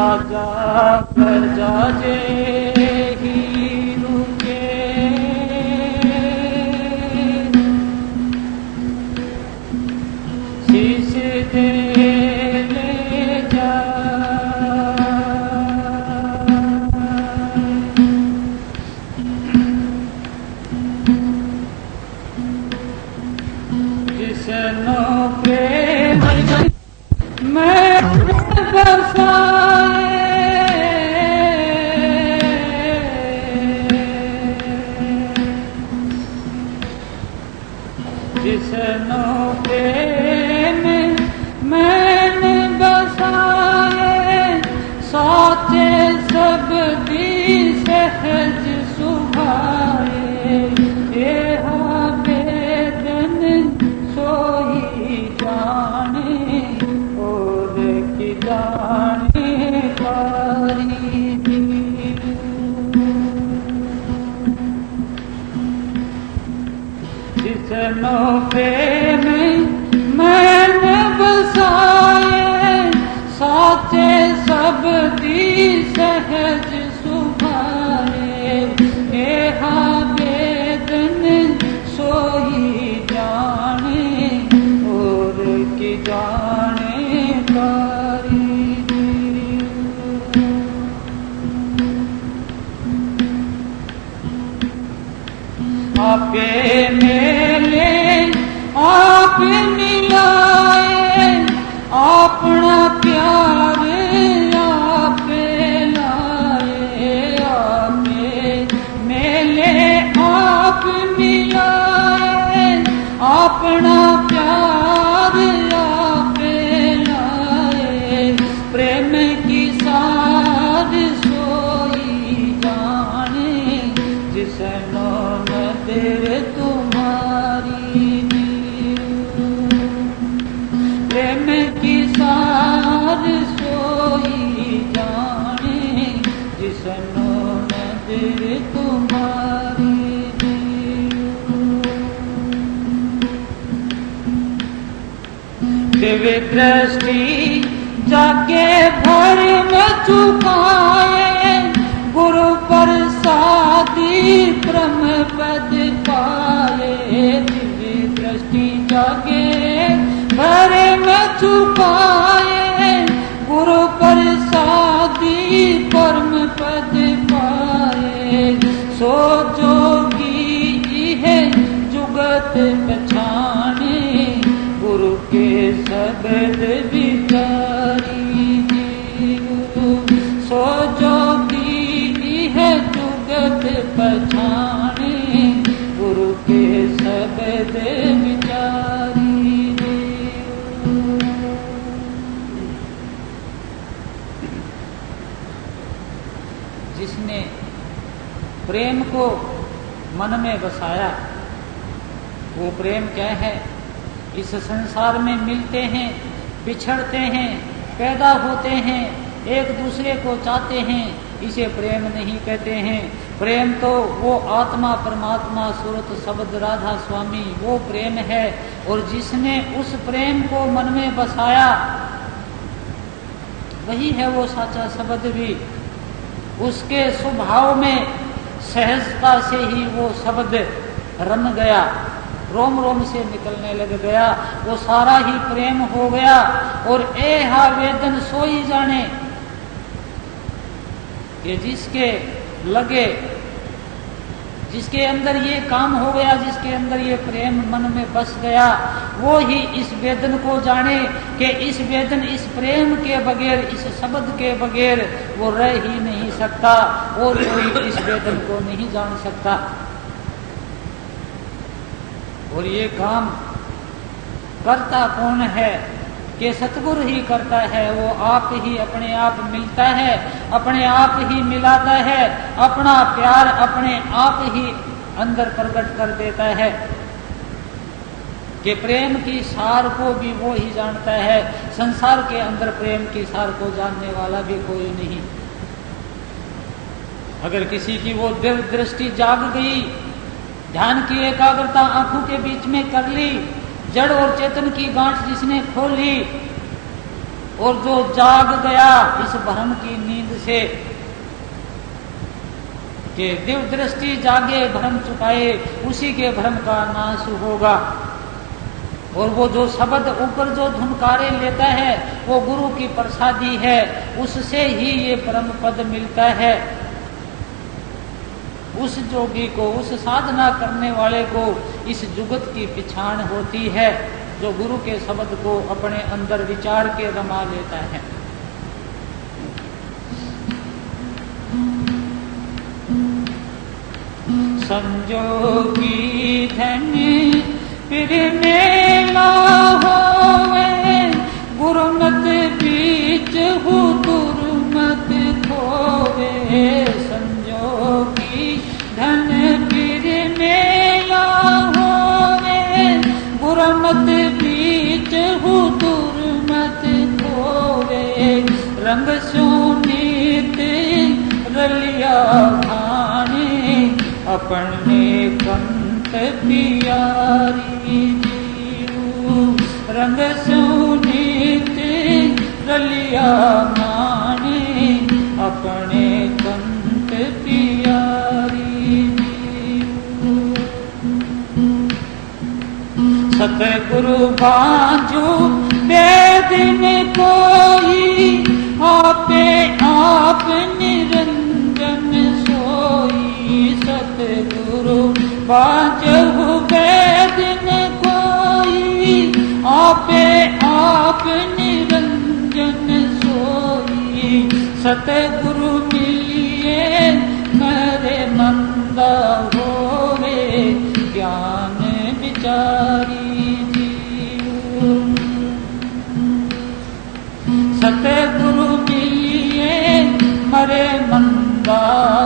राजा प्रजा जे ही रुके, शीश दे ले जा। जिसनो प्रेम मैं बसाए, जिसनो प्रेम मैंने बसाए, साचे सब दी सहज सुभाए। ये आवेदन सोई जाने और की जाने कारी दी। जिसनो प्रेम मैंने बसाए, साचे सब दी सहज सुभाए। ये आवेदन सोई जाने और की जाने कारी दी। आपे मेले आप मिलाए, अपना प्यार आपे लाए। आपे मेले आप मिलाए, अपना प्यार आपे लाए। प्रेम की सार सोई जाने, जिसनो नजर तुम्हारी दी। प्रेम की सार सोई जाने, जिसनो नजर तुम्हारी दी। दिव्य दृष्टि जाके भर में चुकाए, गुरु प्रसादी ब्रह्म पद पाए। दिव्य दृष्टि जागे भर में चुकाए, गुरु प्रसादी ब्रह्म पद पाए। सो जोगी है जुगत पछाने, गुरु के शब्द विचारी गुरु। सो जोगी है जुगत पछाने, गुरु के शब्द विचारी। जिसने प्रेम को मन में बसाया, वो प्रेम क्या है? इस संसार में मिलते हैं, बिछड़ते हैं, पैदा होते हैं, एक दूसरे को चाहते हैं, इसे प्रेम नहीं कहते हैं। प्रेम तो वो आत्मा परमात्मा सूरत शब्द राधा स्वामी, वो प्रेम है। और जिसने उस प्रेम को मन में बसाया, वही है वो साचा शब्द भी। उसके स्वभाव में सहजता से ही वो शब्द रम गया, रोम रोम से निकलने लग गया, वो सारा ही प्रेम हो गया। और ए हा वेदन सोई जाने, ये जिसके लगे, जिसके अंदर ये काम हो गया, जिसके अंदर ये प्रेम मन में बस गया, वो ही इस वेदन को जाने कि इस वेदन, इस प्रेम के बगैर, इस शब्द के बगैर वो रह ही नहीं सकता, और कोई इस वेदन को नहीं जान सकता। और ये काम करता कौन है? कि सतगुरु ही करता है। वो आप ही अपने आप मिलता है, अपने आप ही मिलाता है, अपना प्यार अपने आप ही अंदर प्रकट कर देता है। कि प्रेम की सार को भी वो ही जानता है। संसार के अंदर प्रेम की सार को जानने वाला भी कोई नहीं। अगर किसी की वो दिव्य दृष्टि जाग गई, ध्यान की एकाग्रता आंखों के बीच में कर ली, जड़ और चेतन की गांठ जिसने खोल ली, और जो जाग गया इस भ्रम की नींद से कि दिव्य दृष्टि जागे भ्रम चुकाए, उसी के भ्रम का नाश होगा। और वो जो शब्द ऊपर जो धुनकारे लेता है वो गुरु की प्रसादी है, उससे ही ये परम पद मिलता है। उस जोगी को, उस साधना करने वाले को इस जुगत की पिछाण होती है, जो गुरु के शब्द को अपने अंदर विचार के रमा लेता है। संजोगी धन फिर मेला होवे, गुरुमत बीच हु दुर्मत खोवे। संजोगी धन फिर मेला होवे, गुरुमत बीच हु दुर्मत खोवे। रंग सुनीत रलिया भाने, अपने कंत पियारी जीऊ। रंग सुनीत रलिया माने, अपने कंत पियारी जीऊ। सतगुरु बाजू वेदिन कोई, आपे आप निरंजन सोई। सतगुरु बाजहु वेदिन कोई, आपे आप निरंजन सोई। सतगुरु मिलिए मेरे मंदा होवे, ज्ञान विचारी जीऊ। सतगुरु मिलिए मरे मंदा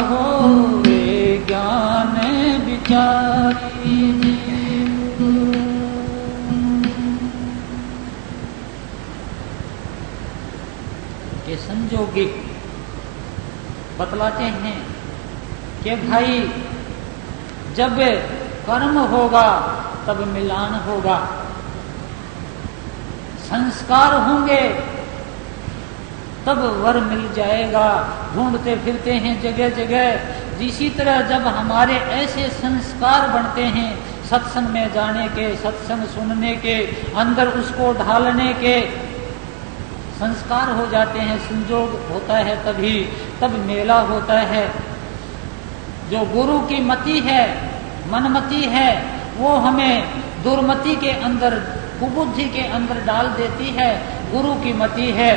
होवे, ज्ञान विचारी जीऊ। ये संजोगी बतलाते हैं कि भाई जब कर्म होगा तब मिलान होगा, संस्कार होंगे तब वर मिल जाएगा। ढूंढते फिरते हैं जगह जगह। इसी तरह जब हमारे ऐसे संस्कार बनते हैं, सत्संग में जाने के, सत्संग सुनने के, अंदर उसको ढालने के संस्कार हो जाते हैं, संजोग होता है, तब मेला होता है। जो गुरु की मति है, मनमति है, वो हमें दुर्मति के अंदर, कुबुद्धि के अंदर डाल देती है। गुरु की मति है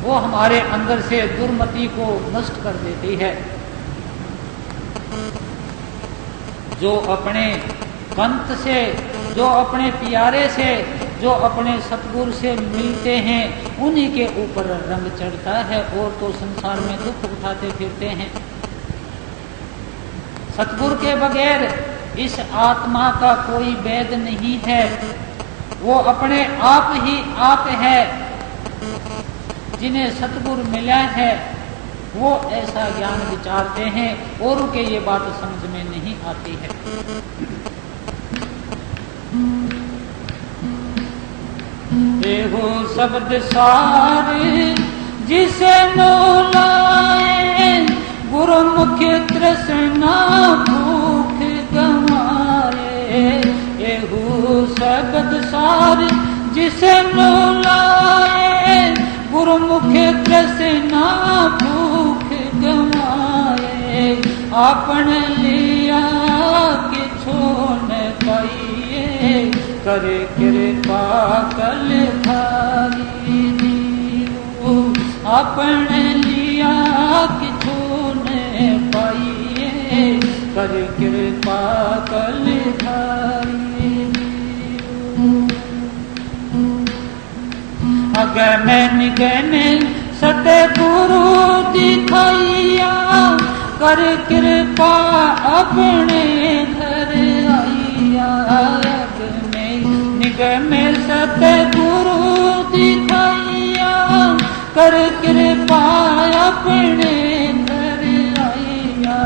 वो हमारे अंदर से दुर्मति को नष्ट कर देती है। जो अपने पंथ से, जो अपने प्यारे से, जो अपने सतगुरु से मिलते हैं, उन्हीं के ऊपर रंग चढ़ता है, और तो संसार में दुख उठाते फिरते हैं। सतगुरु के बगैर इस आत्मा का कोई वेद नहीं है। वो अपने आप ही आप है। जिन्हें सतगुरु मिला है वो ऐसा ज्ञान विचारते हैं, और के ये बात समझ में नहीं आती है। देहो शब्द सार जिसे नो लाए, गुरुमुख तृष्णा भूख गंवारे। एहू शब्द सार जिसे नो लाए, गुरुमुख तृष्णा भूख गंवाए। आपन लिया किछो न पाइए, करे कृपा कल धारी जीऊ। आपन लिया किछो न पाइए, करे कृपा कल धारी जीऊ। अगम निगम सतगुरु दिखाइया, कर कृपा अपने घर आइया। अगम निगम सतगुरु दिखाइया, कर कृपा अपने घर आइया।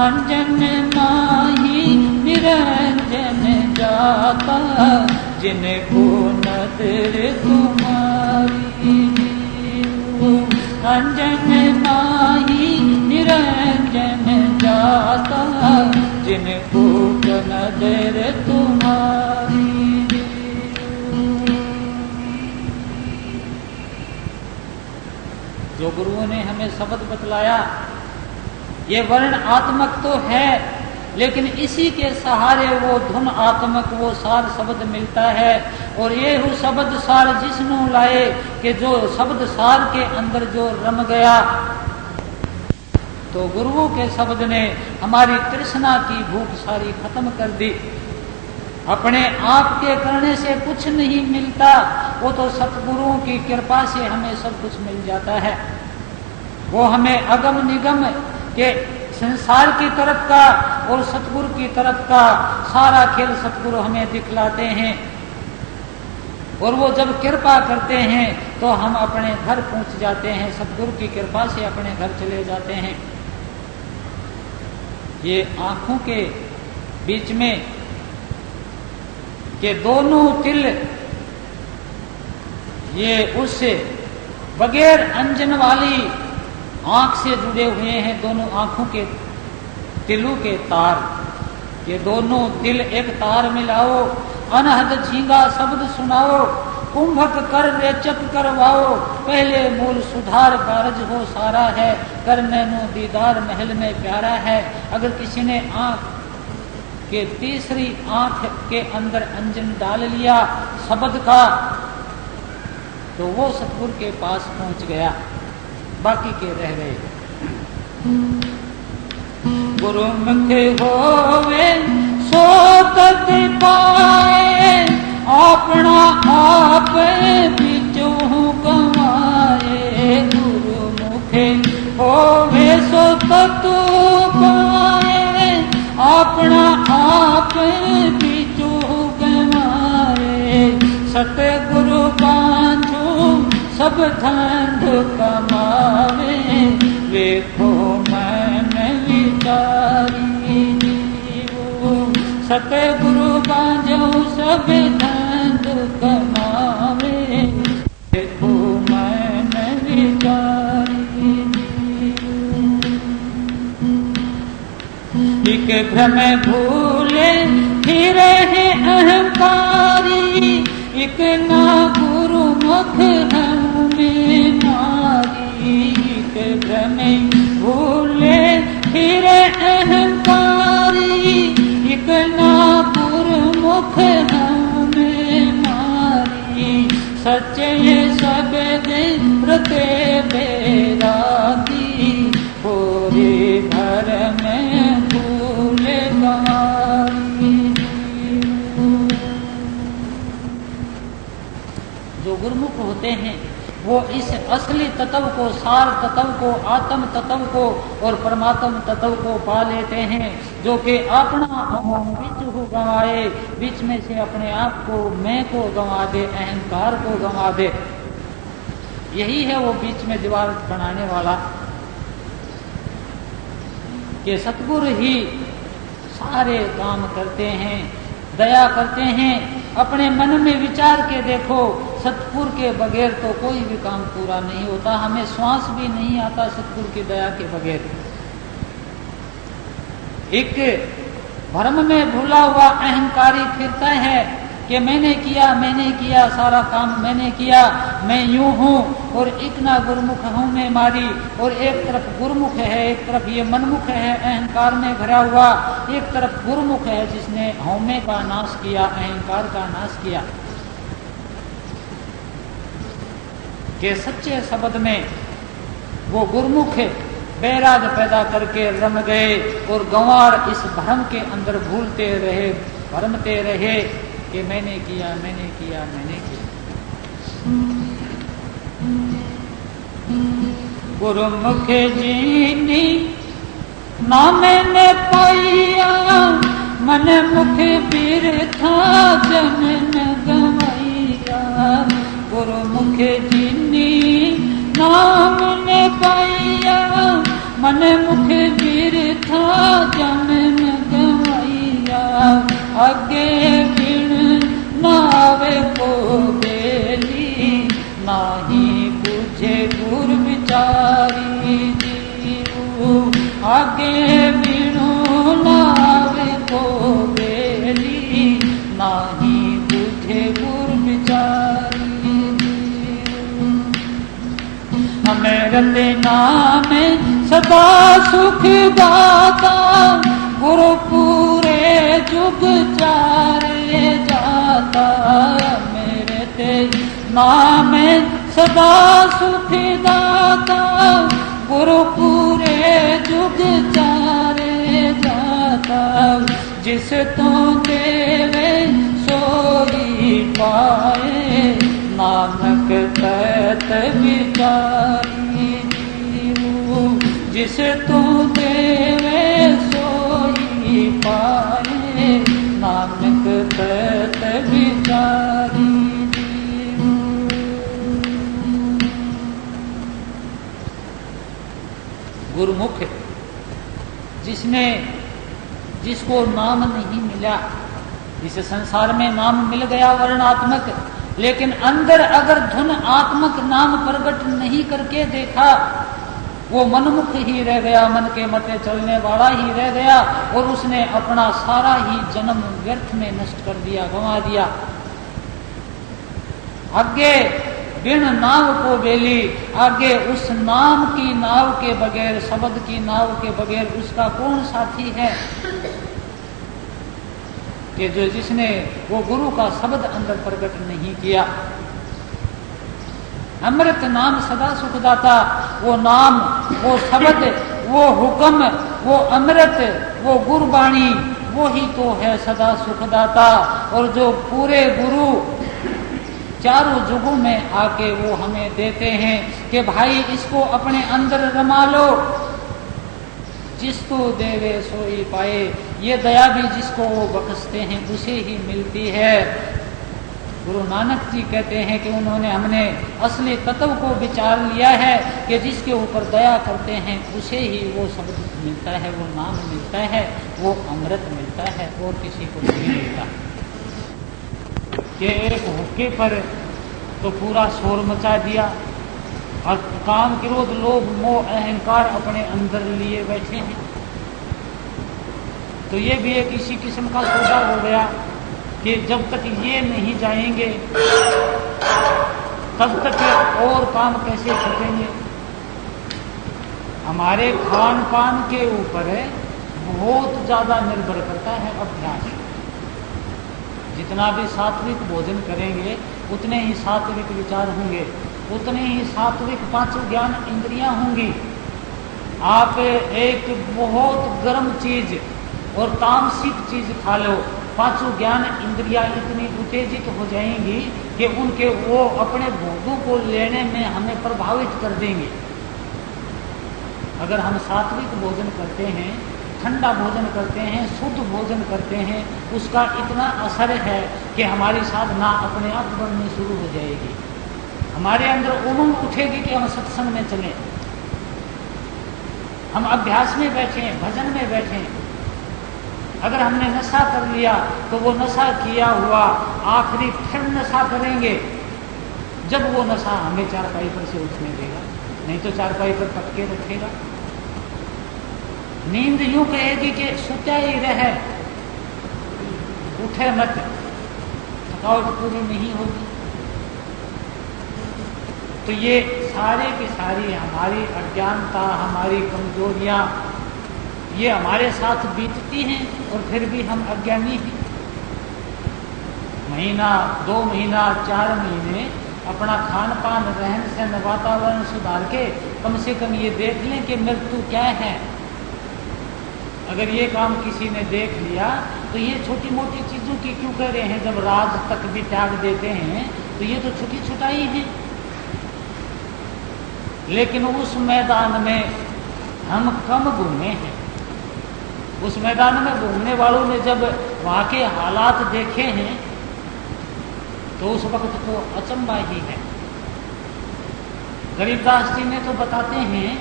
अंजन माही निरंजन जाता, जिनको नदर तुम्हारी अंजन नाही निरंजन जाता, जिनको नजर तुम्हारी। जो गुरुओं ने हमें शब्द बतलाया, ये वर्ण आत्मक तो है, लेकिन इसी के सहारे वो धुन आत्मक, वो सार शब्द मिलता है। और ये हो शब्द सार जिसनु लाए, कि जो शब्द सार के अंदर जो रम गया, तो गुरुओं के शब्द ने हमारी तृष्णा की भूख सारी खत्म कर दी। अपने आप के करने से कुछ नहीं मिलता, वो तो सतगुरुओं की कृपा से हमें सब कुछ मिल जाता है। वो हमें अगम निगम के संसार की तरफ का और सतगुरु की तरफ का सारा खेल सतगुरु हमें दिखलाते हैं। और वो जब कृपा करते हैं तो हम अपने घर पहुंच जाते हैं, सतगुरु की कृपा से अपने घर चले जाते हैं। ये आंखों के बीच में के दोनों तिल, ये उससे बगैर अंजन वाली आंख से जुड़े हुए हैं। दोनों आंखों के तिलों के तार, ये दोनों तिल एक तार मिलाओ, अनहद झींगा शब्द सुनाओ, कुंभक कर रेचक करवाओ, पहले मूल सुधार कारज हो सारा है, कर नैनो दीदार महल में प्यारा है। अगर किसी ने आंख के तीसरी आंख के अंदर अंजन डाल लिया शब्द का, तो वो सतगुरु के पास पहुंच गया, बाकी के रह गए। गुरुमुख होवे सो तत पाए, अपना आप बिचू गवाए। गुरुमुख होवे सो तत पाए, अपना आप बिचू गवाए। सतगुरु बांझू सब धंध कमावे, देखो मन विचारी जीवो। सतगुरु बांझू सब धंध कमावे, देखो मन विचारी जीवो। एक भ्रम भूले फिरे हैं अहंकारी, एक ना गुरुमुख हमें मारी। एक भ्रम भूले फिरे अहंकारी, एक ना गुरुमुख हमें मारी। सच्चे शब्द रते बेरागी, पूरे भरम भूले गवारी। जो गुरुमुख होते हैं वो इस असली तत्व को, सार तत्व को, आत्म तत्व को और परमात्म तत्व को पा लेते हैं। जो कि अपना बीच को गंवाए, बीच में से अपने आप को, मैं को गंवा दे, अहंकार को गंवा दे। यही है वो बीच में दीवार बनाने वाला, कि सतगुरु ही सारे काम करते हैं, दया करते हैं। अपने मन में विचार के देखो, सतगुरु के बगैर तो कोई भी काम पूरा नहीं होता। हमें श्वास भी नहीं आता सतगुरु की दया के बगैर। एक भ्रम में भूला हुआ अहंकारी फिरता है कि मैंने किया, सारा काम मैंने किया, मैं यूं हूं। और इतना गुरुमुख हूं मैं मारी। और एक तरफ गुरुमुख है, एक तरफ ये मनमुख है, अहंकार में भरा हुआ। एक तरफ गुरुमुख है जिसने हौमे का नाश किया, अहंकार का नाश किया। के सच्चे शब्द में वो गुरुमुख बैराग पैदा करके रम गए, और गंवार इस भ्रम के अंदर भूलते रहे, भरमते रहे कि मैंने किया, मैंने किया, मैंने किया। गुरुमुख जीनी ना मैंने पाइया, मन मुख बिरथा जमन गवैया। गुरुमुख जीनी नाम ने पाइया, मन मुख बिरथा जमन गवैया। आगे बिन नावे को बेली, नाही बुझे गुर विचार। आगे बिनु नावे को बेली, नाही बुझे गुर विचारी। अमृत नाम सदा सुख दाता, गुरु पूरे जुग चारे जाता। अमृत नाम सदा सुख दाता, गुरु पूरे जुग चारे जाता। जिस तो देवे सोई पाए, नानक तत विचारी। जिस तो देवे सोई पाए, नानक तत विचारी। गुरुमुख जिसको नाम नहीं मिला, इस संसार में नाम मिल गया वर्णात्मक, लेकिन अंदर अगर धुन आत्मक नाम प्रकट नहीं करके देखा, वो मनमुख ही रह गया, मन के मते चलने वाला ही रह गया, और उसने अपना सारा ही जन्म व्यर्थ में नष्ट कर दिया, गंवा दिया। आगे बिन नाव को बेली, आगे उस नाम की नाव के बगैर, शब्द की नाव के बगैर उसका कौन साथी है कि जिसने वो गुरु का शब्द अंदर प्रकट नहीं किया। अमृत नाम सदा सुखदाता, वो नाम, वो शब्द, वो हुक्म, वो अमृत, वो गुरबाणी, वो ही तो है सदा सुखदाता। और जो पूरे गुरु चारों जुगों में आके वो हमें देते हैं कि भाई इसको अपने अंदर रमा लो, जिसको देवे सोई पाए। ये दया भी जिसको वो बख्शते हैं उसे ही मिलती है। गुरु नानक जी कहते हैं कि हमने असली तत्व को विचार लिया है कि जिसके ऊपर दया करते हैं उसे ही वो शब्द मिलता है, वो नाम मिलता है, वो अमृत मिलता है, और किसी को नहीं मिलता। कि एक हुक्के पर तो पूरा शोर मचा दिया, और काम क्रोध लोभ मोह अहंकार अपने अंदर लिए बैठे हैं, तो ये भी एक इसी किस्म का सौदा हो गया कि जब तक ये नहीं जाएंगे तब तक और काम कैसे छूटेंगे। हमारे खान पान के ऊपर बहुत ज्यादा निर्भर करता है अभ्यास। जितना भी सात्विक भोजन करेंगे उतने ही सात्विक विचार होंगे, उतने ही सात्विक पांचों ज्ञान इंद्रियां होंगी। आप एक बहुत गर्म चीज और तामसिक चीज खा लो, पांचों ज्ञान इंद्रियां इतनी उत्तेजित हो जाएंगी कि उनके वो अपने भोगों को लेने में हमें प्रभावित कर देंगे। अगर हम सात्विक भोजन करते हैं, ठंडा भोजन करते हैं, शुद्ध भोजन करते हैं, उसका इतना असर है कि हमारी साधना अपने आप बढ़नी शुरू हो जाएगी। हमारे अंदर उमंग उठेगी कि हम सत्संग में चलें, हम अभ्यास में बैठें, भजन में बैठें। अगर हमने नशा कर लिया तो वो नशा किया हुआ आखिरी फिर नशा करेंगे जब वो नशा हमें चारपाई पर से उठने देगा, नहीं तो चारपाई पर पटके रखेगा। नींद यूं कहेगी कि सोता ही रहे, उठे मत, थकावट पूरी नहीं होगी। तो ये सारे की सारी हमारी अज्ञानता, हमारी कमजोरियां, ये हमारे साथ बीतती हैं और फिर भी हम अज्ञानी हैं। महीना, 2 महीना, 4 महीने अपना खान पान, रहन सहन, वातावरण सुधार के कम से कम ये देख लें कि मृत्यु क्या है। अगर ये काम किसी ने देख लिया तो ये छोटी मोटी चीजों की क्यों कह रहे हैं, जब राज तक भी त्याग देते हैं तो ये तो छोटी छुटाई है। लेकिन उस मैदान में हम कम घूमे हैं। उस मैदान में घूमने वालों ने जब वहां के हालात देखे हैं तो उस वक्त तो अचंभा ही है। गरीबदास जी ने तो बताते हैं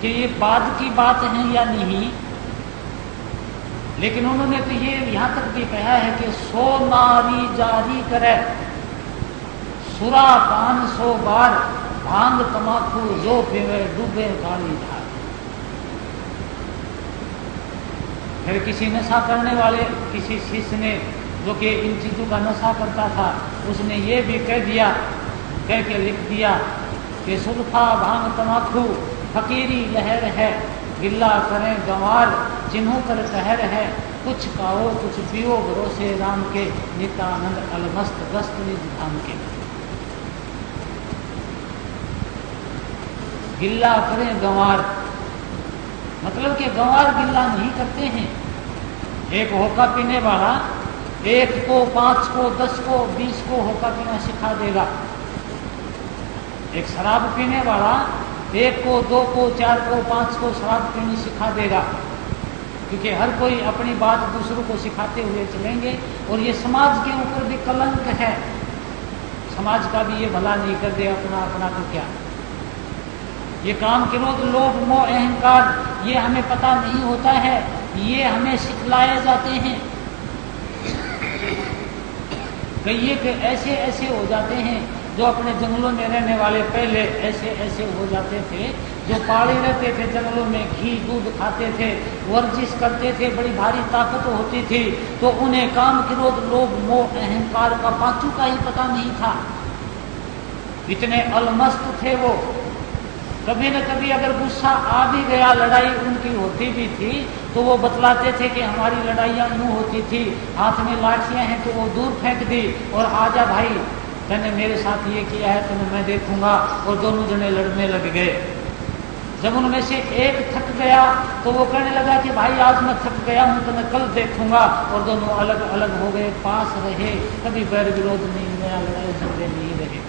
कि ये बाद की बात है या नहीं, लेकिन उन्होंने तो ये यहां तक भी कहा है कि 100 नारी जारी करे, सुरा पान 100 बार, भांग तमाकू जो पीवे डूबे काली धार। फिर किसी नशा करने वाले किसी शिष्य ने, जो कि इन चीज़ों का नशा करता था, उसने ये भी कह के लिख दिया कि सुल्फा भांग तमाकू फकीरी लहर है, गिल्ला करें गंवार जिन्हों कर कहर है, कुछ खाओ कुछ पियो भरोसे राम के, नित्यानंद अलमस्त गस्त निज धाम के। गिल्ला करें गंवार मतलब कि गंवार गिल्ला नहीं करते हैं। एक होका पीने वाला 1 को 5 को 10 को 20 को होका पीना सिखा देगा। एक शराब पीने वाला 1 को 2 को 4 को 5 को शराब पीनी सिखा देगा, क्योंकि हर कोई अपनी बात दूसरों को सिखाते हुए चलेंगे। और ये समाज के ऊपर भी कलंक है, समाज का भी ये भला नहीं कर दे अपना अपना तो क्या। ये काम क्रोध लोभ मोह अहंकार ये हमें पता नहीं होता है, ये हमें सिखलाए जाते हैं। कई के ऐसे ऐसे हो जाते हैं जो अपने जंगलों में रहने वाले पहले ऐसे ऐसे हो जाते थे, जो पहाड़ी रहते थे जंगलों में, घी दूध खाते थे, वर्जिश करते थे, बड़ी भारी ताकत होती थी, तो उन्हें काम क्रोध लोभ मोह अहंकार का पांचू का ही पता नहीं था। इतने अलमस्त थे वो। कभी न कभी अगर गुस्सा आ भी गया, लड़ाई उनकी होती भी थी, तो वो बतलाते थे कि हमारी लड़ाइयाँ यूँ होती थी, हाथ में लाठियाँ हैं तो वो दूर फेंक दी और आजा भाई तूने मेरे साथ ये किया है तुम्हें मैं देखूंगा, और दोनों जने लड़ने लग गए। जब उनमें से एक थक गया तो वो कहने लगा कि भाई आज मैं थक गया हूँ तो मैं कल देखूंगा, और दोनों अलग अलग हो गए, पास रहे, कभी बैर विरोध नहीं गया, लड़ाई झगड़े नहीं रहे।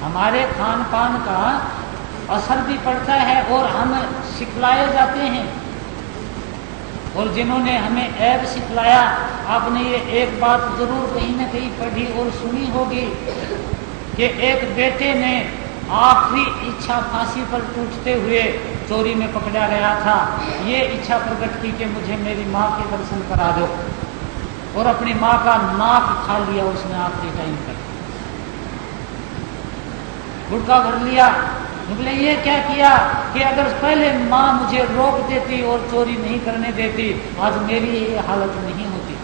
हमारे खान पान का असर भी पड़ता है और हम सिखलाए जाते हैं। और जिन्होंने हमें ऐब सिखलाया, आपने ये एक बात जरूर कहीं न कहीं पढ़ी और सुनी होगी कि एक बेटे ने आखिरी इच्छा फांसी पर टूटते हुए चोरी में पकड़ा गया था। ये इच्छा प्रकट की कि मुझे मेरी माँ के दर्शन करा दो, और अपनी माँ का नाक खा लिया उसने आखिरी टाइम पर, गुटखा भर लिया। बोले ये क्या किया कि अगर पहले माँ मुझे रोक देती और चोरी नहीं करने देती, आज मेरी ये हालत नहीं होती।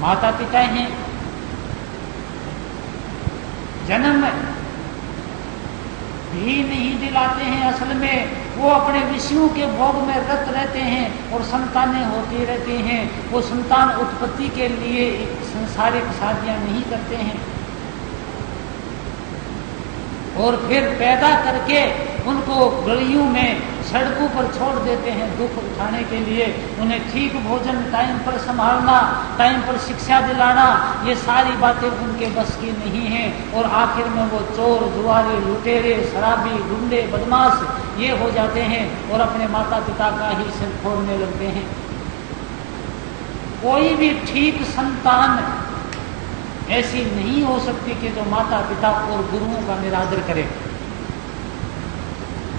माता पिता हैं, जन्म भी नहीं दिलाते हैं, असल में वो अपने विषयों के भोग में रत रहते हैं और संतानें होती रहती हैं। वो संतान उत्पत्ति के लिए संसारिक शादियां नहीं करते हैं, और फिर पैदा करके उनको गलियों में सड़कों पर छोड़ देते हैं दुख उठाने के लिए। उन्हें ठीक भोजन टाइम पर संभालना, टाइम पर शिक्षा दिलाना, ये सारी बातें उनके बस की नहीं है। और आखिर में वो चोर जुआरे लुटेरे शराबी गुंडे बदमाश ये हो जाते हैं और अपने माता पिता का ही सिर फोड़ने लगते हैं। कोई भी ठीक संतान ऐसी नहीं हो सकती कि जो माता पिता और गुरुओं का निरादर करे,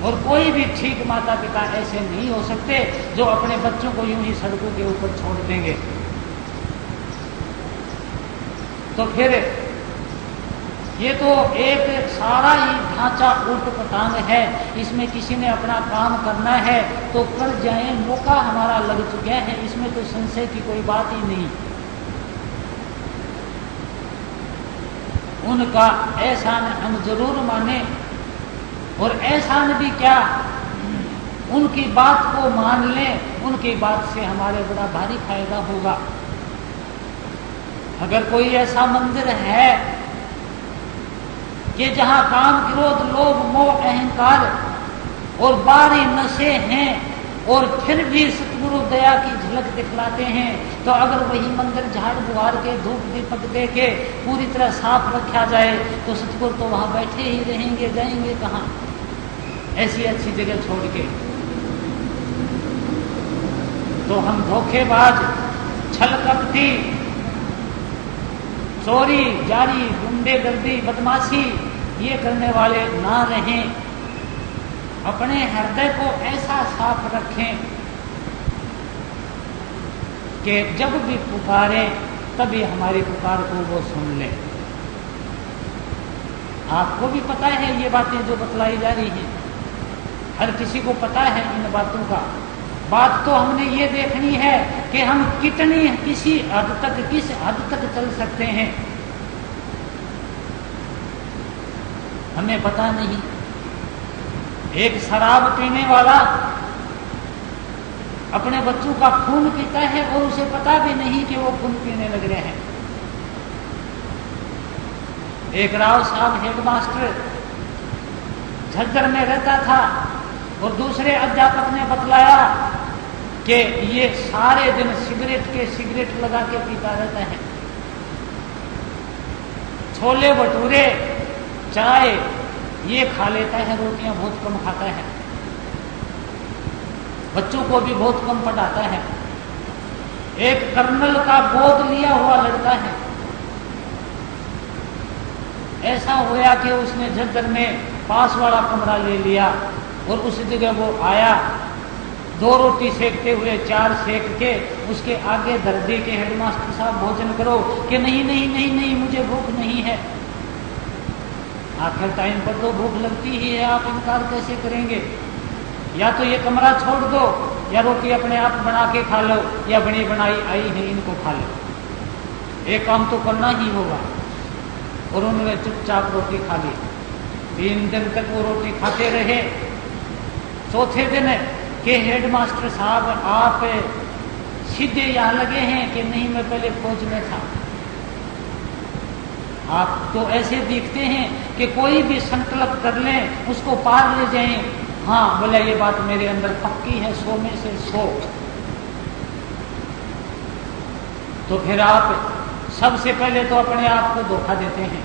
और कोई भी ठीक माता पिता ऐसे नहीं हो सकते जो अपने बच्चों को यूं ही सड़कों के ऊपर छोड़ देंगे। तो फिर ये तो एक सारा ही ढांचा उल्ट पटांग है। इसमें किसी ने अपना काम करना है तो कर जाए, मौका हमारा लग चुका है, इसमें तो संशय की कोई बात ही नहीं। उनका एहसान हम जरूर माने, और एहसान भी क्या, उनकी बात को मान लें, उनकी बात से हमारे बड़ा भारी फायदा होगा। अगर कोई ऐसा मंदिर है कि जहां काम क्रोध लोभ मोह अहंकार और बारी नशे हैं, और फिर भी सतगुरु दया की झलक दिखलाते हैं, तो अगर वही मंदिर झाड़ बुहार के धूप दीपक दे के पूरी तरह साफ रखा जाए तो सतगुरु तो वहां बैठे ही रहेंगे, जाएंगे कहाँ ऐसी अच्छी जगह छोड़ के। तो हम धोखेबाज छल कपटी चोरी जारी गुंडेगर्दी बदमाशी ये करने वाले ना रहें। अपने हृदय को ऐसा साफ रखें कि जब भी पुकारें तभी हमारी पुकार को वो सुन ले। आपको भी पता है ये बातें जो बतलाई जा रही हैं, हर किसी को पता है इन बातों का। बात तो हमने ये देखनी है कि हम कितनी किस हद तक चल सकते हैं, हमें पता नहीं। एक शराब पीने वाला अपने बच्चों का खून पीता है और उसे पता भी नहीं कि वो खून पीने लग रहे हैं। एक राव साहब हेडमास्टर झज्जर में रहता था और दूसरे अध्यापक ने बतलाया कि ये सारे दिन सिगरेट लगा के पीता रहता है। छोले भटूरे चाय ये खा लेता है, रोटियां बहुत कम खाता है, बच्चों को भी बहुत कम पढ़ाता है। एक कर्नल का गोद लिया हुआ लड़का है। ऐसा हुआ कि उसने झज्जर में पास वाला कमरा ले लिया और उस जगह वो आया, 2 रोटी सेकते हुए 4 सेक के उसके आगे धर दी के हेडमास्टर साहब भोजन करो, कि नहीं मुझे भूख नहीं है। आखिर टाइम पर तो भूख लगती ही है, आप इनकार कैसे करेंगे? या तो ये कमरा छोड़ दो या रोटी अपने आप बना के खा लो, या बनी बनाई आई है इनको खा लो, एक काम तो करना ही होगा। और उन्होंने चुपचाप रोटी खा ली। 3 दिन तक वो रोटी खाते रहे। चौथे दिन कि हेडमास्टर साहब आप सीधे यहाँ लगे हैं कि नहीं, मैं पहले फौज में था। आप तो ऐसे दिखते हैं कि कोई भी संकल्प कर लें उसको पार ले जाएं। हाँ बोले, ये बात मेरे अंदर पक्की है, 100 में से 100। तो फिर आप सबसे पहले तो अपने आप को धोखा देते हैं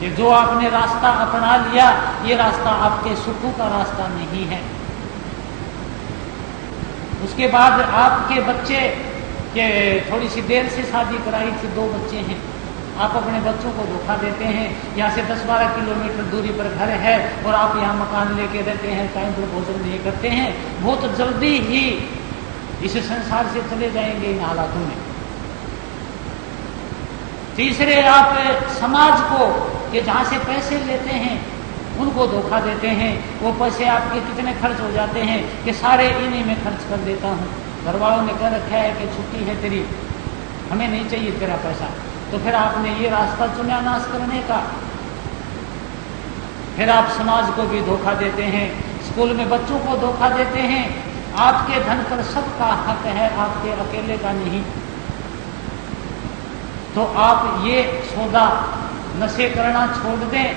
कि जो आपने रास्ता अपना लिया ये रास्ता आपके सुखों का रास्ता नहीं है। उसके बाद आपके बच्चे के थोड़ी सी देर से शादी कराई थी, 2 बच्चे हैं, आप अपने बच्चों को धोखा देते हैं। यहाँ से 10-12 किलोमीटर दूरी पर घर है और आप यहाँ मकान लेके रहते हैं, टाइम पर भोजन नहीं करते हैं, बहुत जल्दी ही इस संसार से चले जाएंगे इन हालातों में। तीसरे, आप समाज को कि जहाँ से पैसे लेते हैं उनको धोखा देते हैं। वो पैसे आपके कितने खर्च हो जाते हैं कि सारे इन्हीं में खर्च कर देता हूँ। घर वालों ने कह रखा है कि छुट्टी है तेरी, हमें नहीं चाहिए तेरा पैसा। तो फिर आपने ये रास्ता चुना नाश करने का। फिर आप समाज को भी धोखा देते हैं, स्कूल में बच्चों को धोखा देते हैं। आपके धन पर सबका हक है, आपके अकेले का नहीं। तो आप ये सौदा नशे करना छोड़ दें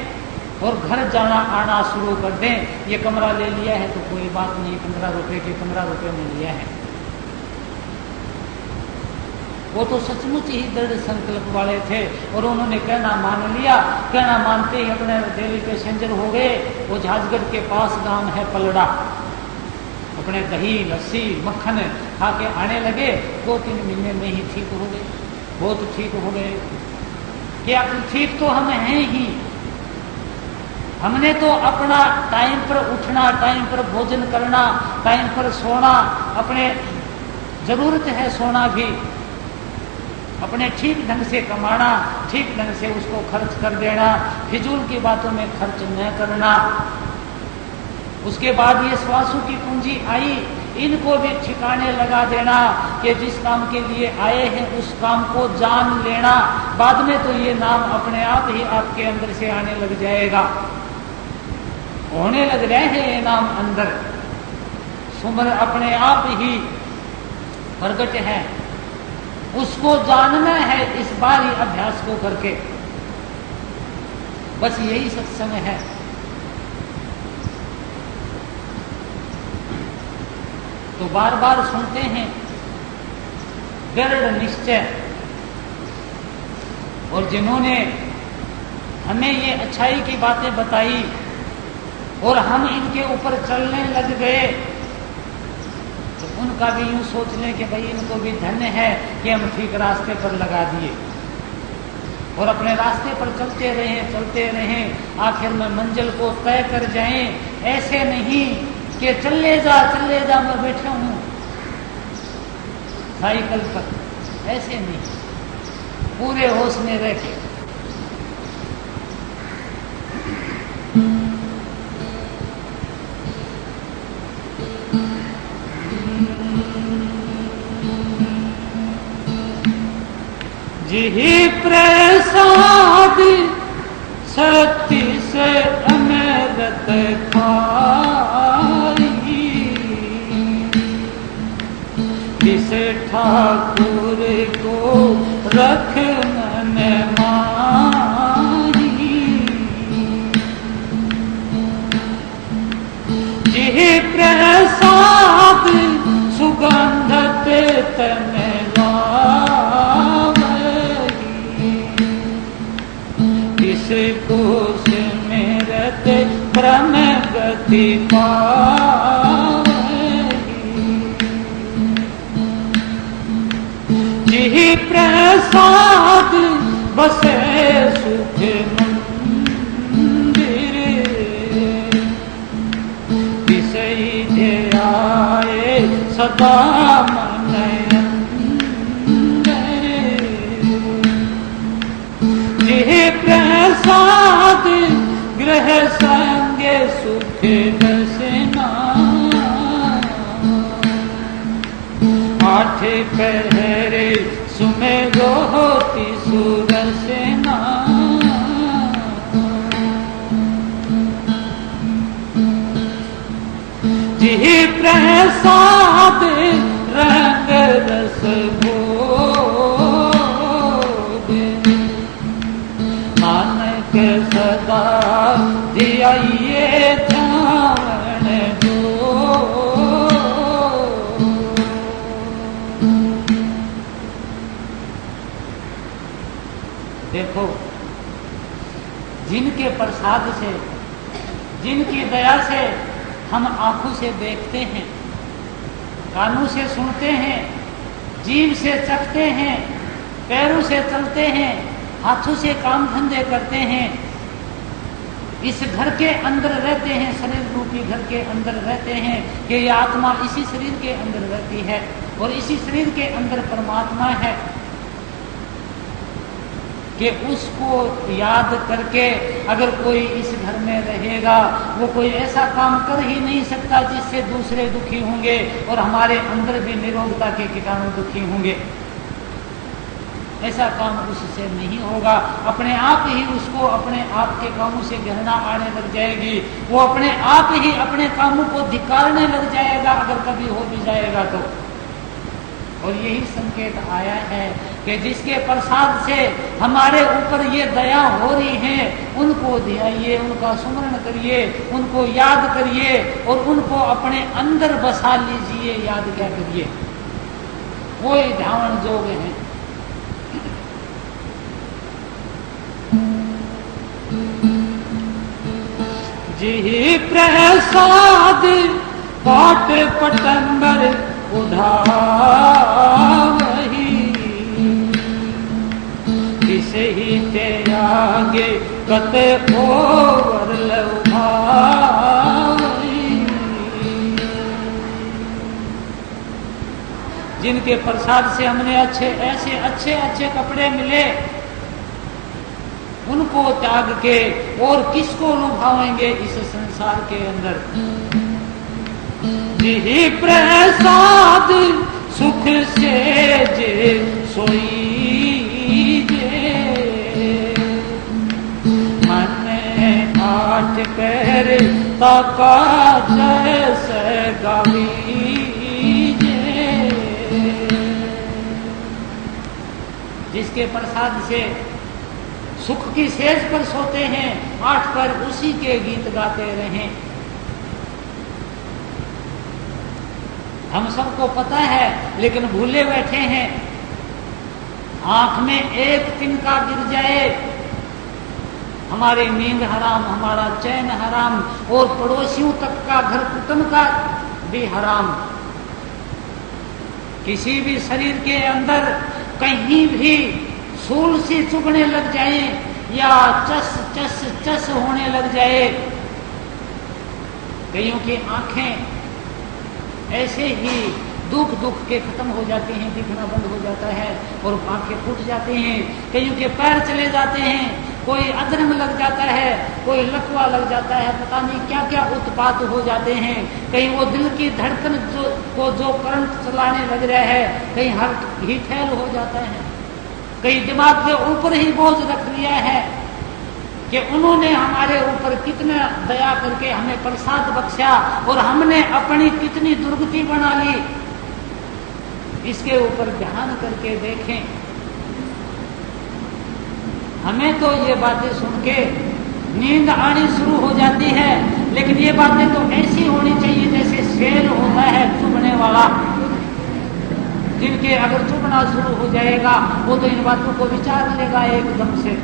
और घर जाना आना शुरू कर दें। ये कमरा ले लिया है तो कोई बात नहीं, 15 रुपए के 15 रुपए में लिया है। वो तो सचमुच ही दृढ़ संकल्प वाले थे और उन्होंने कहना मान लिया। कहना मानते ही अपने दिल्ली पैसेंजर हो गए। वो झाजगढ़ के पास गांव है पलड़ा, अपने दही लस्सी मक्खन खा के आने लगे। 2-3 महीने में ही ठीक हो गए, बहुत ठीक हो गए। क्या ठीक तो हम हैं ही। हमने तो अपना टाइम पर उठना, टाइम पर भोजन करना, टाइम पर सोना, अपने जरूरत है सोना भी, अपने ठीक ढंग से कमाना, ठीक ढंग से उसको खर्च कर देना, फिजूल की बातों में खर्च न करना। उसके बाद ये स्वासु की पूंजी आई, इनको भी ठिकाने लगा देना कि जिस काम के लिए आए हैं उस काम को जान लेना। बाद में तो ये नाम अपने आप ही आपके अंदर से आने लग जाएगा, होने लग रहे हैं ये नाम अंदर, सुमर अपने आप ही प्रकट है। उसको जानना है इस बार ही अभ्यास को करके, बस यही सत्संग है। तो बार बार सुनते हैं दृढ़ निश्चय, और जिन्होंने हमें ये अच्छाई की बातें बताई और हम इनके ऊपर चलने लग गए, तो उनका भी यूं सोच लें कि भाई इनको भी धन्य है कि हम ठीक रास्ते पर लगा दिए और अपने रास्ते पर चलते रहें, आखिर में मंजिल को तय कर जाएं। ऐसे नहीं कि चले जा मैं बैठा हूं साइकिल पर, ऐसे नहीं, पूरे होश में रह के जिहि प्रसाद सती से अमृत खाई, जिस ठाकुर को रख मन माही, जिहि प्रसाद सुगंध तन कोश मेरत ब्रह्म गति पावही, जिहि प्रसाद बसे सुख मंदिर, विषयी ध्याये सदा मन अंदर, जिहि प्रसाद ग्रह संग सुख दसना, आठ पहरे सुमेरो होती सुरसना, जिहि प्रसाद रंग रस सदा धियाइए ध्यान दो। देखो, जिनके प्रसाद से, जिनकी दया से हम आंखों से देखते हैं, कानों से सुनते हैं, जीभ से चखते हैं, पैरों से चलते हैं, हाथों से काम धंधे करते हैं, इस घर के अंदर रहते हैं, शरीर रूपी घर के अंदर रहते हैं कि ये आत्मा इसी शरीर के अंदर रहती है और इसी शरीर के अंदर परमात्मा है, कि उसको याद करके अगर कोई इस घर में रहेगा, वो कोई ऐसा काम कर ही नहीं सकता जिससे दूसरे दुखी होंगे और हमारे अंदर भी निरोगता के कीटाणु दुखी होंगे। ऐसा काम उससे नहीं होगा। अपने आप ही उसको अपने आप के कामों से घृणा आने लग जाएगी, वो अपने आप ही अपने कामों को धिक्कारने लग जाएगा अगर कभी हो भी जाएगा तो। और यही संकेत आया है कि जिसके प्रसाद से हमारे ऊपर ये दया हो रही है, उनको ध्याइए, उनका स्मरण करिए, उनको याद करिए और उनको अपने अंदर बसा लीजिए। याद क्या करिए, वो ध्यान जोग हैं। जिहि प्रसाद पाट पटंबर उठावही, इसे ही त्यागे कते ओवर लउभावही। जिनके प्रसाद से हमने ऐसे अच्छे कपड़े मिले, उनको त्याग के और किसको लुभावेंगे इस संसार के अंदर। जिहि प्रसाद सुख से जे सोईजे, मन आठ पैर ताका जैसे गावीजे। जिसके प्रसाद से सुख की सेज पर सोते हैं, आठ पर उसी के गीत गाते रहें। हम सबको पता है लेकिन भूले बैठे हैं। आंख में एक तिनका गिर जाए, हमारी नींद हराम, हमारा चैन हराम और पड़ोसियों तक का घर कुटुंब का भी हराम। किसी भी शरीर के अंदर कहीं भी सूल सी चुभने लग जाए या चस चस चस होने लग जाए, कईयों की आंखें ऐसे ही दुख के खत्म हो जाते हैं, दिखना बंद हो जाता है और आंखें फूट जाती हैं। कईयों के पैर चले जाते हैं, कोई अधरंग लग जाता है, कोई लकवा लग जाता है, पता नहीं क्या क्या उत्पात हो जाते हैं। कहीं वो दिल की धड़कन जो करंट चलाने लग रहा है, कहीं हार्ट ही फेल हो जाता है। कई दिमाग के ऊपर ही बोझ रख लिया है कि उन्होंने हमारे ऊपर कितना दया करके हमें प्रसाद बख्शा और हमने अपनी कितनी दुर्गति बना ली। इसके ऊपर ध्यान करके देखें। हमें तो ये बातें सुन के नींद आनी शुरू हो जाती है, लेकिन ये बातें तो ऐसी होनी चाहिए जैसे शेर होता है चुभने वाला, जिनके अगर चुभना शुरू हो जाएगा वो तो इन बातों को विचार लेगा एकदम से।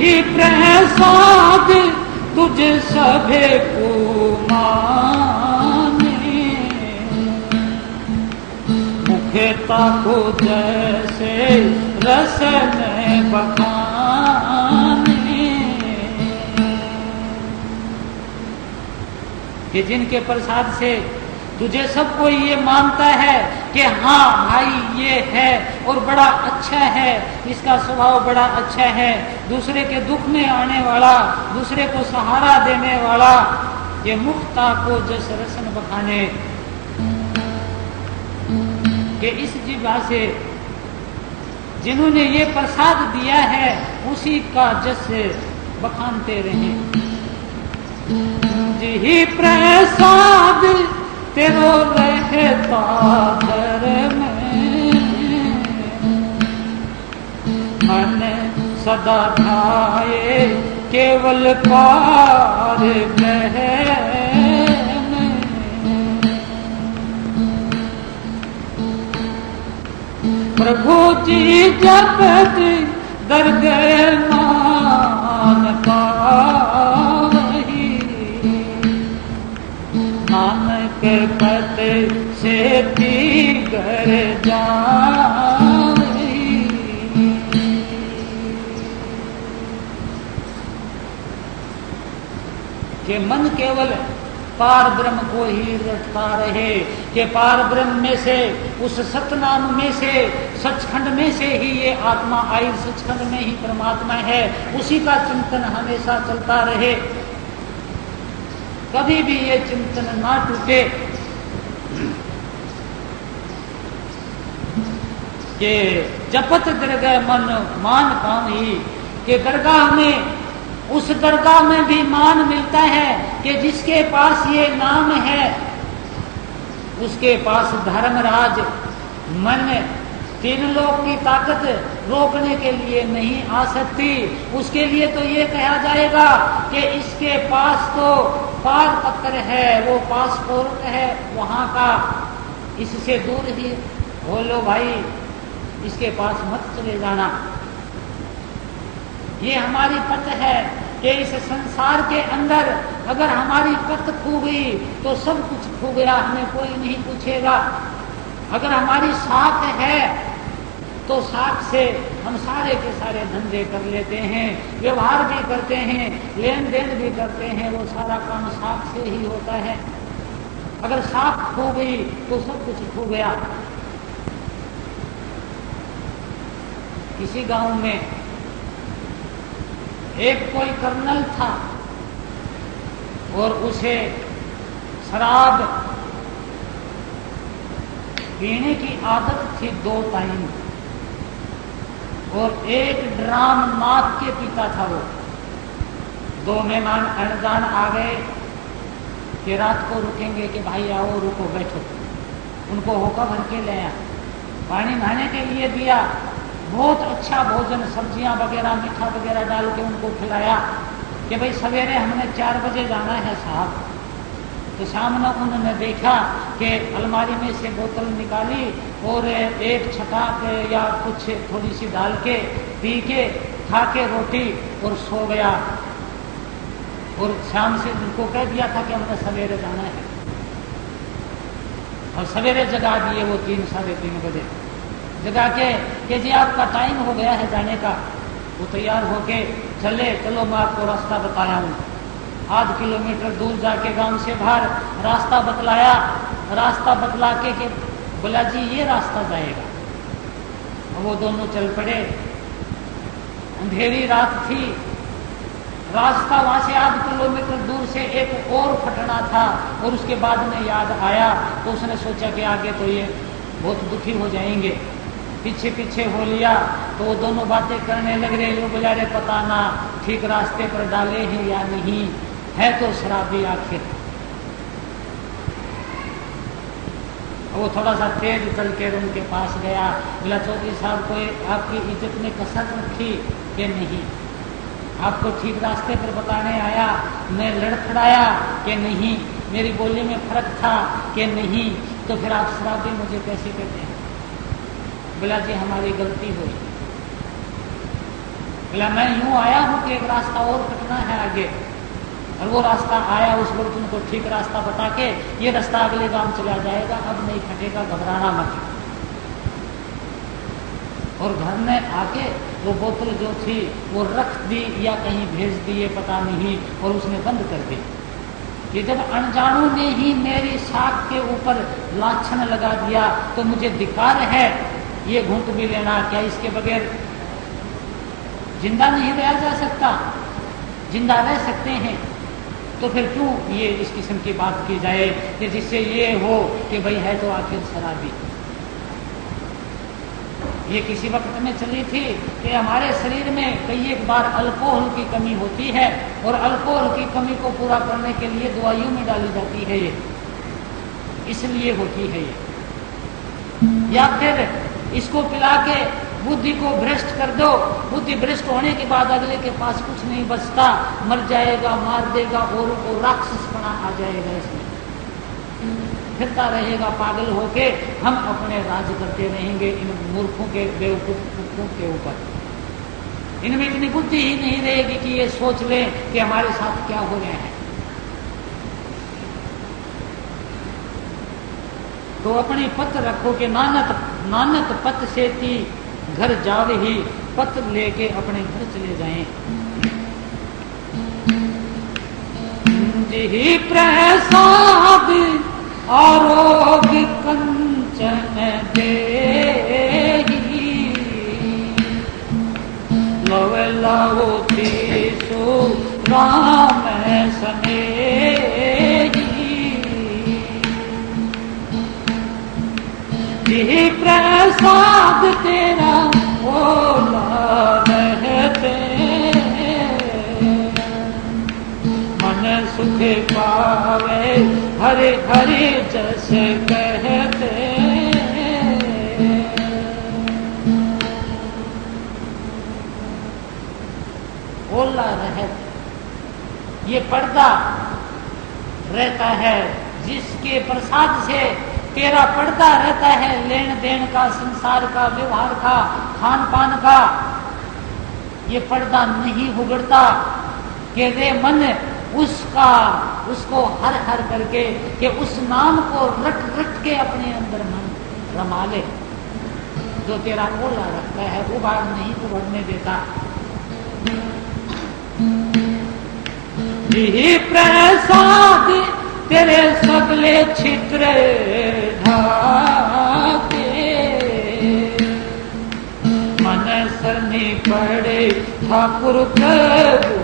जी प्रसाद तुझ सभे को माने, मुखता को जैसे रस में बखाने, कि जिनके प्रसाद से तुझे सब कोई ये मानता है कि हाँ भाई ये है और बड़ा अच्छा है, इसका स्वभाव बड़ा अच्छा है, दूसरे के दुख में आने वाला, दूसरे को सहारा देने वाला, ये मुक्ता को जस रसन बखाने, कि इस जीवा से जिन्होंने ये प्रसाद दिया है उसी का जस बखानते रहे। जी प्रसाद तेरो रहता दर में, मन सदा ध्याये केवल पार ग्रह में। प्रभु जी जब दरगह मान पावही, नानक पद से दीगर जावही। कि मन केवल पार ब्रह्म को ही रटता रहे, कि पार ब्रह्म में से, उस सतनाम में से, सचखंड में से ही ये आत्मा आई, सचखंड में ही परमात्मा है, उसी का चिंतन हमेशा चलता रहे, कभी भी ये चिंतन ना टूटे कि जपत दरगाह मन मान पावी, कि दरगाह में, उस दरगाह में भी मान मिलता है कि जिसके पास ये नाम है उसके पास धर्मराज मन तीन लोक की ताकत रोकने के लिए नहीं आ सकती। उसके लिए तो ये कहा जाएगा कि इसके पास तो पार पत्र है, वो पासपोर्ट है वहां का, इससे दूर ही बोलो भाई, इसके पास मत चले जाना। ये हमारी पथ है कि इस संसार के अंदर अगर हमारी पथ खो गई तो सब कुछ खो गया, हमें कोई नहीं पूछेगा। अगर हमारी साख है तो साख से हम सारे के सारे धंधे कर लेते हैं, व्यवहार भी करते हैं, लेन देन भी करते हैं, वो सारा काम साख से ही होता है। अगर साख खो गई तो सब कुछ खो गया। किसी गांव में एक कोई कर्नल था और उसे शराब पीने की आदत थी 2 टाइम, और 1 ड्राम नाप के पीता था वो। 2 मेहमान अनजान आ गए कि रात को रुकेंगे, कि भाई आओ रुको बैठो, उनको होका भर के ले आया, पानी नहाने के लिए दिया, बहुत अच्छा भोजन, सब्जियां वगैरह, मीठा वगैरह डाल के उनको खिलाया कि भाई सवेरे हमने 4 बजे जाना है साहब। तो सामने उन्होंने देखा कि अलमारी में से बोतल निकाली और एक छटाक या कुछ थोड़ी सी डाल के पी के खा के रोटी और सो गया। और शाम से उनको कह दिया था कि हमने सवेरे जाना है, और सवेरे जगा दिए वो 3 साढ़े 3 बजे जगा के कि जी आपका टाइम हो गया है जाने का। वो तैयार होके चले, चलो मैं आपको रास्ता बताया हूँ। आध किलोमीटर दूर जाके गांव से बाहर रास्ता बतलाया, रास्ता बतला के बोला जी ये रास्ता जाएगा। और वो दोनों चल पड़े। अंधेरी रात थी, रास्ता वहां से आध किलोमीटर दूर से एक और फटना था, और उसके बाद में याद आया तो उसने सोचा कि आगे तो ये बहुत दुखी हो जाएंगे, पीछे पीछे हो लिया। तो वो दोनों बातें करने लग रहे, यूं बोला रे पता ना ठीक रास्ते पर डाले हैं या नहीं, है तो शराबी आखिर। वो थोड़ा सा तेज चल के उनके पास गया, बोला चौधरी साहब को आपकी इज्जत में कसर रखी कि नहीं, आपको ठीक रास्ते पर बताने आया, मैं लड़खड़ाया कि नहीं, मेरी बोली में फर्क था कि नहीं, तो फिर आप शराबी मुझे कैसे कहते हैं? बोला जी हमारी गलती हुई। बोला मैं यूं आया हूं कि एक रास्ता और कटना है आगे, और वो रास्ता आया, उस वक्त उनको ठीक रास्ता बता के ये रास्ता अगले गांव चला जाएगा, अब नहीं फटेगा, घबराना मत। और घर में आके वो बोतल जो थी वो रख दी या कहीं भेज दी ये पता नहीं, और उसने बंद कर दी कि जब अनजानों ने ही मेरी साख के ऊपर लाछन लगा दिया तो मुझे धिक्कार है ये घूंट भी लेना, क्या इसके बगैर जिंदा नहीं रहा जा सकता? जिंदा रह सकते हैं, तो फिर क्यों ये इस किस्म की बात की जाए कि जिससे ये हो कि भाई है तो आखिर शराबी। ये किसी वक्त में चली थी कि हमारे शरीर में कई एक बार अल्कोहल की कमी होती है, और अल्कोहल की कमी को पूरा करने के लिए दवाइयों में डाली जाती है, ये इसलिए होती है ये। या फिर इसको पिला के बुद्धि को भ्रष्ट कर दो, बुद्धि भ्रष्ट होने के बाद अगले के पास कुछ नहीं बचता, मर जाएगा, मार देगा, औरों को राक्षसपना आ जाएगा, इसमें फिरता रहेगा पागल होके। हम अपने राज करते रहेंगे इन मूर्खों के, बेवकूफ कुत्तों के ऊपर। इनमें इतनी बुद्धि ही नहीं रहेगी कि ये सोच लें कि हमारे साथ क्या हो रहा है। तो अपनी पत रखो कि नानक पत से थी घर जावे ही, पत लेके अपने घर चले जाएं। जी प्रसाद आरोग्य कंचन देहि, लव लव तीसु राम सनेहि। जी प्रसाद तेरा ओला रहते, मन सुख पावे हरे हरे जस कहते। ओला रहत, ये पर्दा रहता है जिसके प्रसाद से तेरा पर्दा रहता है, लेन देन का, संसार का, व्यवहार का, खान पान का। ये पर्दा नहीं उगड़ता कि रे मन उसको हर हर करके कि उस नाम को रट रट के अपने अंदर मन रमा ले। जो तेरा ओला रखता है उबाड़ नहीं उभरने देता। जी प्रसाद तेरे सगले छिद्र ढाके, मन सरनी पड़े ठाकुर प्रभु।